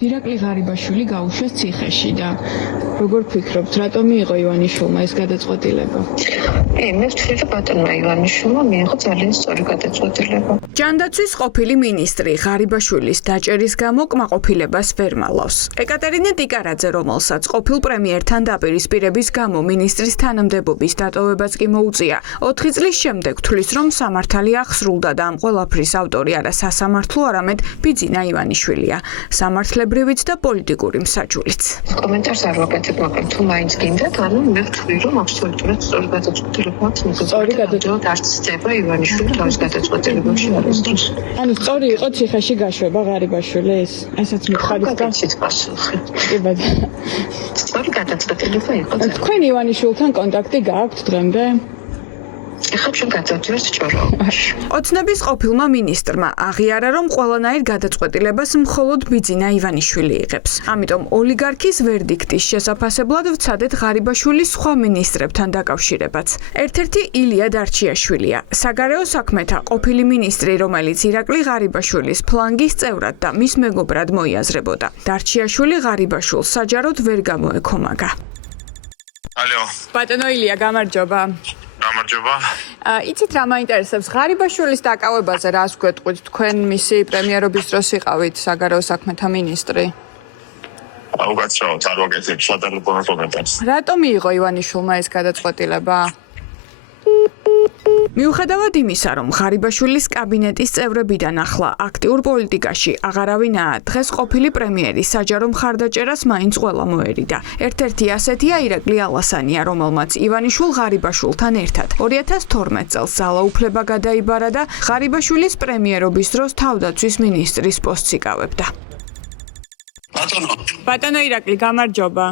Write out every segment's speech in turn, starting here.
ირაკლი ღარიბაშვილი გაუშვეს ციხეში და როგორ ფიქრობთ, რატომ მიიღო ივანიშვილმა ეს გადაწყვეტილება? მე ვთვლი, რომ ბატონმა ივანიშვილმა მიიღო ძალიან სწორი გადაწყვეტილება. ჯანდაცვის ყოფილი მინისტრი ღარიბაშვილის დაჭერის გამო კმაყოფილებას ვერ მალავს. ეკატერინე ტიკარაძე, რომელსაც ყოფილ პრემიერთან დაპირისპირების გამო მინისტრის თანამდებობის დატოვებაც კი მოუწია, 4 წლის შემდეგ თვლის, რომ სამართალი აღსრულდა და ამ ყველაფრის ავტორი არა სასამართლო, არამედ ბიძინა ივანიშვილია. სამართლებრივიც და პოლიტიკური მსაჯულიც. კომენტარს არ ვაკეთებ, მაგრამ თუ მაინც გინდათ, ანუ მე ვთვლი, რომ აბსოლუტურად სწორი გადაწყვეტილება აქვს. სწორი გადაწყვეტილება არც ცდება ივანიშვილი თავის გადაწყვეტილებებში არის დროს. ანუ სწორი იყო ციხეში გაშვება ღარიბაშვილის? ესაც მითხარით და გაცით პასუხი. კი ბატონო. სწორი გადაწყვეტილება იყო. თქვენ ივანიშვილთან კონტაქტი გააქვთ დღემდე? ეხლა ჩვენ გადავდივართ ჭორაობაში. ოცნების ყოფილმა მინისტრმა აღიარა, რომ ყველანაირ გადაწყვეტილებას მხოლოდ ბიძინა ივანიშვილი იღებს. ამიტომ ოლიგარქის ვერდიქტის შესაფასებლად ვცადეთ ღარიბაშვილის სხვა მინისტრებთან დაკავშირებაც. ერთ-ერთი ილია დარჩიაშვილია, საგარეო საქმეთა ყოფილი მინისტრი, რომელიც ირაკლი ღარიბაშვილის ფლანგის წევრად და მის მეგობრად მოიაზრებოდა. დარჩიაშვილი ღარიბაშვილს საჯაროდ ვერ გამოეკომაგა. ალო. ბატონო ილია, გამარჯობა. გამარჯობა. იცით რა მაინტერესებს ღარიბაშვილის დაკავებაზე რას გვეტყვით თქვენ მისი პრემიერობის დროს იყავით საგარეო საქმეთა მინისტრი? უკაცრავად არ ვაკეთებ სატელეფონო კომენტარს. რატომ მიიღო ივანიშვილმა ეს გადაწყვეტილება? მიუხედავად იმისა, რომ ღარიბაშვილის კაბინეტის წევრებიდან ახლა აქტიურ პოლიტიკაში აღარავინაა, დღეს ყოფილი პრემიერი საჯარო მხარდაჭერას მაინც ყველა მოერიდა. ერთ-ერთი ასეთია ირაკლი ალასანია, რომელმაც ივანიშვილ ღარიბაშვილთან ერთად 2012 წელს ძალაუფლება გადაიბარა და ღარიბაშვილის პრემიერობის დროს თავდაცვის მინისტრის პოსტს იკავებდა. ბატონო ირაკლი, გამარჯობა.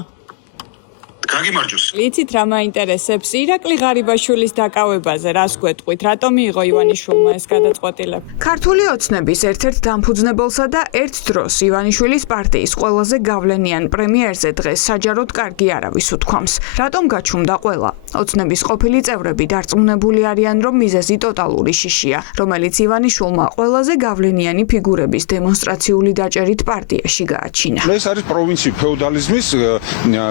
გაგიმარჯოს. იცით რა მაინტერესებს ირაკლი ღარიბაშვილის დაკავებაზე რას გვეტყვით, რატომ მიიღო ივანიშვილმა ეს გადაწყვეტილება? ქართული ოცნების ერთ-ერთ დამფუძნებელსა და ერთ დროს ივანიშვილის პარტიის ყველაზე გავლენიან პრემიერზე დღეს საჯაროდ კარგი არავის უთქვამს. რატომ გაჩუმდა ყველა? ოცნების ყოფილი წევრები დარწმუნებული არიან, რომ მიზეზი ტოტალური შიშია, რომელიც ივანიშვილმა ყველაზე გავლენიანი ფიგურების დემონსტრაციული დაჭერით პარტიაში გააჩინა. ეს არის პროვინციის ფეოდალიზმის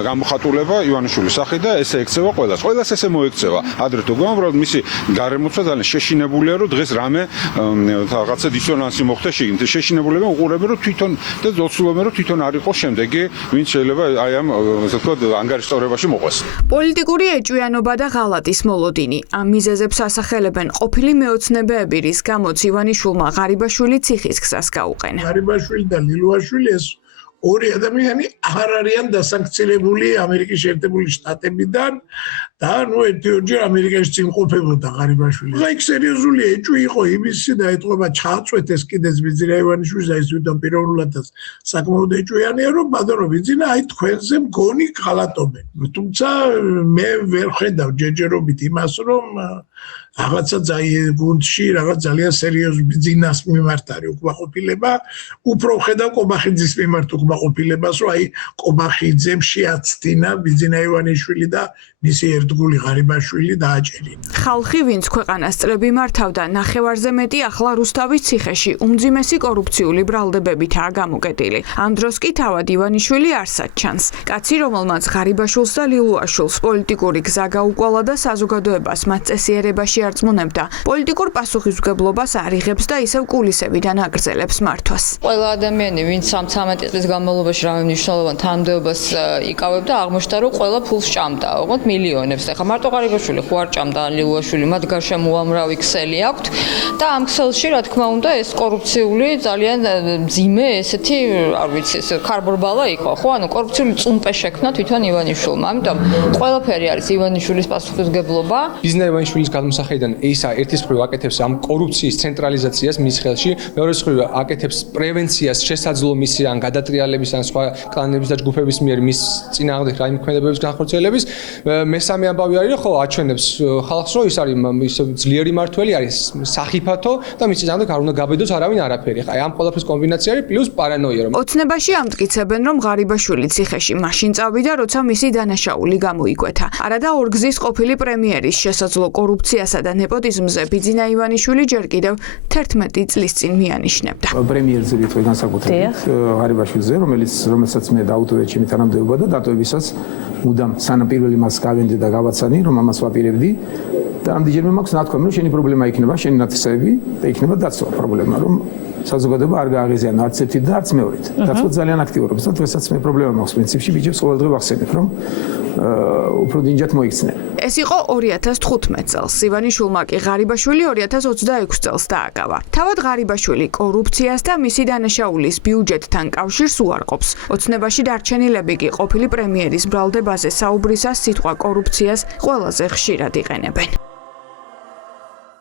გამოხატულება ივანიშვილის სახით და ესე ექცევა ყველას. ყველას ესე მოექცევა. ადრე თუ გამოვიდეთ, მისი გარემოწვა ძალიან შეშინებულია, რომ დღეს რამე რაღაცა დისონანსი მოხდა შიგნით. შეშინებულება უყურებენ, რომ თვითონ და ზოლსულობენ, რომ თვითონ არ იყოს შემდეგი, ვინც შეიძლება აი ამ ასე ვთქვათ ანგარიშტორებაში მოყვეს. პოლიტიკური ეჭვიანობა და ღალატის მოლოდინი. ამ მიზეზებს ასახელებენ ყოფილი მეოცნებეები, რის გამოც ივანიშვილმა ღარიბაშვილი ციხის გზას გაუყენა. ღარიბაშვილი და ლილუაშვილი ეს ორი ადამიანი არ არიან დასანქცირებული ამერიკის შეერთებული შტატებიდან და ნუ ერთ-ორჯერ ამერიკაში წიმყოფებოდა ღარიბაშვილი. აი სერიოზული ეჭვი იყო იმისი და ეთყობა ჩააწვეთ ეს კიდეც ბიძინა ივანიშვილს და ის თვითონ პიროვნულადაც საკმაოდ ეჭვიანია, რომ ბატონო ბიძინა აი თქვენზე მგონი ღალატობენ. თუმცა მე ვერ ხედავ ჯერჯერობით იმას, რომ რაღაცა გუნდში რაღაც ძალიან სერიოზული ბიძინას მიმართ არის უკმაყოფილება, უფრო ხედავ კობახიძის მიმართ უკმაყოფილებას, რომ აი კობახიძემ შეაცდინა ბიძინა ივანიშვილი და მისი ერთგული ღარიბაშვილი დააჭერინა. ხალხი, ვინც ქვეყანას წლები მართავდა, ნახევარზე მეტი ახლა რუსთავის ციხეში უმძიმესი კორუფციული ბრალდებებითაა გამოკეტილი. ამ დროს კი თავად ივანიშვილი არსად ჩანს. კაცი, რომელმაც ღარიბაშვილს და ლილუაშვილს პოლიტიკური გზა გაუკვალა და საზოგადოებას მათ წესიერებაში არწმუნებდა. პოლიტიკურ პასუხისმგებლობას არ იღებს და ისევ კულისებიდან აგრძელებს მართვას. ყველა ადამიანი, ვინც 13 წლის განმავლობაში რამე მნიშვნელოვან თანამდებობას იკავებდა, აღმოჩნდა, რომ ყველა ფულს ჭამდა, ოღონდ მილიონებს. ეხლა მარტო ღარიბაშვილი ხო არ ჭამდა, ლილუაშვილი, მათ გარშემო უამრავი ქსელი აქვთ და ამ ქსელში, რა თქმა უნდა, ეს კორუფციული ძალიან მძიმე ესეთი, არ ვიცი, ეს ქარბორბალა იყო, ხო? ანუ კორუფციული წუმპე შექმნა თვითონ ივანიშვილმა. ამიტომ ყველაფერი არის ივანიშვილის პასუხისმგებლობა. ბიძინა ივანიშვილის გადმოსახედიდან ისა ერთის მხრივ აკეთებს ამ კორუფციის ცენტრალიზაციას მის ხელში, მეორეს მხრივ აკეთებს პრევენციას შესაძლო მისი ან გადატრიალების ან სხვა კლანების და ჯგუფების მიერ მის წინააღმდეგ რაიმე ქმედებების განხორციელების მესამე ამბავი არის, რომ ხო აჩვენებს ხალხს, რომ ის არის ძლიერი მართველი არის, სახიფათო და მის წინააღმდეგ არ უნდა გაბედოს არავინ არაფერი. აი ამ ყველაფრის კომბინაცია არის პლუს პარანოია. ოცნებაში ამტკიცებენ, რომ ღარიბაშვილი ციხეში მაშინ წავიდა, როცა მისი დანაშაული გამოიკვეთა. არადა ორგზის ყოფილი პრემიერის შესაძლო კორუფციასა და ნეპოტიზმზე ბიძინა ივანიშვილი ჯერ კიდევ 11 წლის წინ მიანიშნებდა. პრემიერზე ვითქვი განსაკუთრებით ღარიბაშვილზე, რომელსაც მე დაუტოვე ჩემი თანამდებობა და დატოვებისას მუდამ სანამ პირველი მას გავენდი და გავაცანი, რომ ამას ვაპირებდი და ამდენჯერმე მაქვს ნათქვამი, რომ შენი პრობლემა იქნება, შენი ნათესავები და იქნება დაცვა პრობლემა, რომ საზოგადოება არ გააღიზიანა არც ერთი და არც მეორით. დაცვა ძალიან აქტიურობს და დღესაც მე პრობლემა მაქვს პრინციპში ბიჭებს ყოველდღე ვახსენებ, რომ უფრო დინჯად მოიქცნენ. ეს იყო 2015 წელს. ივანიშვილმა კი ღარიბაშვილი 2026 წელს დააკავა. თავად ღარიბაშვილი კორუფციას და მისი დანაშაულის ბიუჯეტთან კავშირს უარყოფს. ოცნებაში დარჩენილები კი ყოფილი პრემიერის ბრალდებაზე საუბრისას სიტყვა კორუფციას ყველაზე ხშირად იყენებენ.